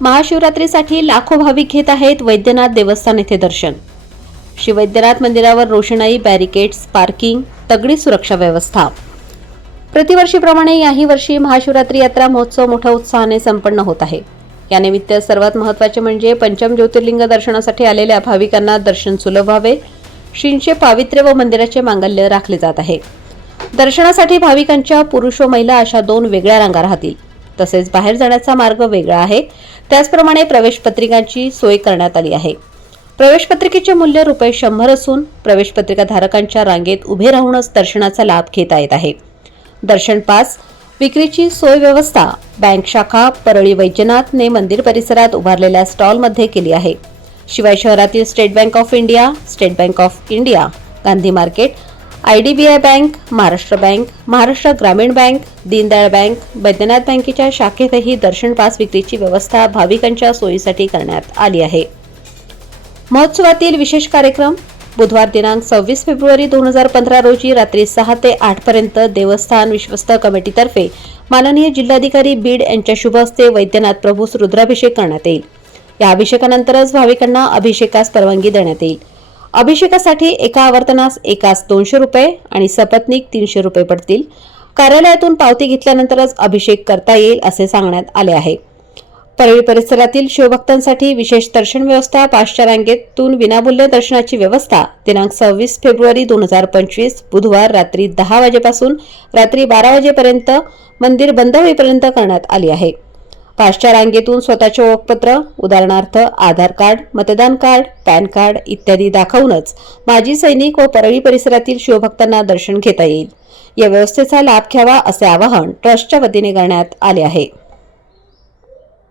महाशिवरात्रीसाठी लाखो भाविक घेत आहेत वैद्यनाथ देवस्थान येथे दर्शन। श्री वैद्यनाथ मंदिरावर रोषणाई, बॅरिकेड्स, पार्किंग, तगडी सुरक्षा व्यवस्था। प्रतिवर्षीप्रमाणे याही वर्षी महाशिवरात्री यात्रा महोत्सव मोठ्या उत्साहाने संपन्न होत आहे। यानिमित्त सर्वात महत्त्वाचे म्हणजे पंचम ज्योतिर्लिंग दर्शनासाठी आलेल्या भाविकांना दर्शन सुलभ व्हावे, श्रींचे पावित्र्य व मंदिराचे मांगल्य राखले जात आहे। दर्शनासाठी भाविकांच्या पुरुष व महिला अशा 2 वेगळ्या रांगा राहतील। तसेच बाहेर जाण्याचा मार्ग वेगळा आहे। त्याचप्रमाणे प्रवेश पत्रिकांची सोय करण्यात आली आहे। प्रवेश पत्रिकेचे मूल्य ₹100 असून प्रवेश पत्रिका धारकांच्या रांगेत उभे राहूनच दर्शनाचा लाभ घेता येत आहे। दर्शन पास विक्रीची सोय व्यवस्था बँक शाखा परळी वैद्यनाथने मंदिर परिसरात उभारलेल्या स्टॉलमध्ये केली आहे। शिवाय शहरातील state bank of India, Gandhi market, IDBI bank, Maharashtra bank, Maharashtra ग्रामीण बँक, दीनदयाळ बँक, वैद्यनाथ बँकेच्या शाखेतही दर्शन पास विक्रीची व्यवस्था भाविकांच्या सोयीसाठी करण्यात आली आहे। महोत्सवातील विशेष कार्यक्रम बुधवार दिनांक 26 फेब्रुवारी 2015 रोजी रात्री 6 ते 8 पर्यंत देवस्थान विश्वस्त कमिटीतर्फे माननीय जिल्हाधिकारी बीड यांच्या शुभ हस्ते वैद्यनाथ प्रभूस रुद्राभिषेक करण्यात येईल। या अभिषेकानंतरच भाविकांना अभिषेकास परवानगी देण्यात येईल। अभिषेकासाठी एका आवर्तनास एकास ₹200 आणि सपत्नीक ₹300 पडतील। कार्यालयातून पावती घेतल्यानंतरच अभिषेक करता येईल असे सांगण्यात आले आहे। परळी परिसरातील शिवभक्तांसाठी विशेष दर्शन व्यवस्था, 5च्या रांगेतून विनामूल्य दर्शनाची व्यवस्था दिनांक 26 फेब्रुवारी 2025 बुधवार रात्री 10 वाजेपासून रात्री 12 वाजेपर्यंत मंदिर बंद होईपर्यंत करण्यात आली आहे। 5च्या रांगेतून स्वतःचे ओळखपत्र उदाहरणार्थ आधार कार्ड, मतदान कार्ड, पॅन कार्ड इत्यादी दाखवूनच माजी सैनिक व परळी परिसरातील शिवभक्तांना दर्शन घेता येईल। या व्यवस्थेचा लाभ घ्यावा असे आवाहन ट्रस्टच्या वतीने करण्यात आले आहे।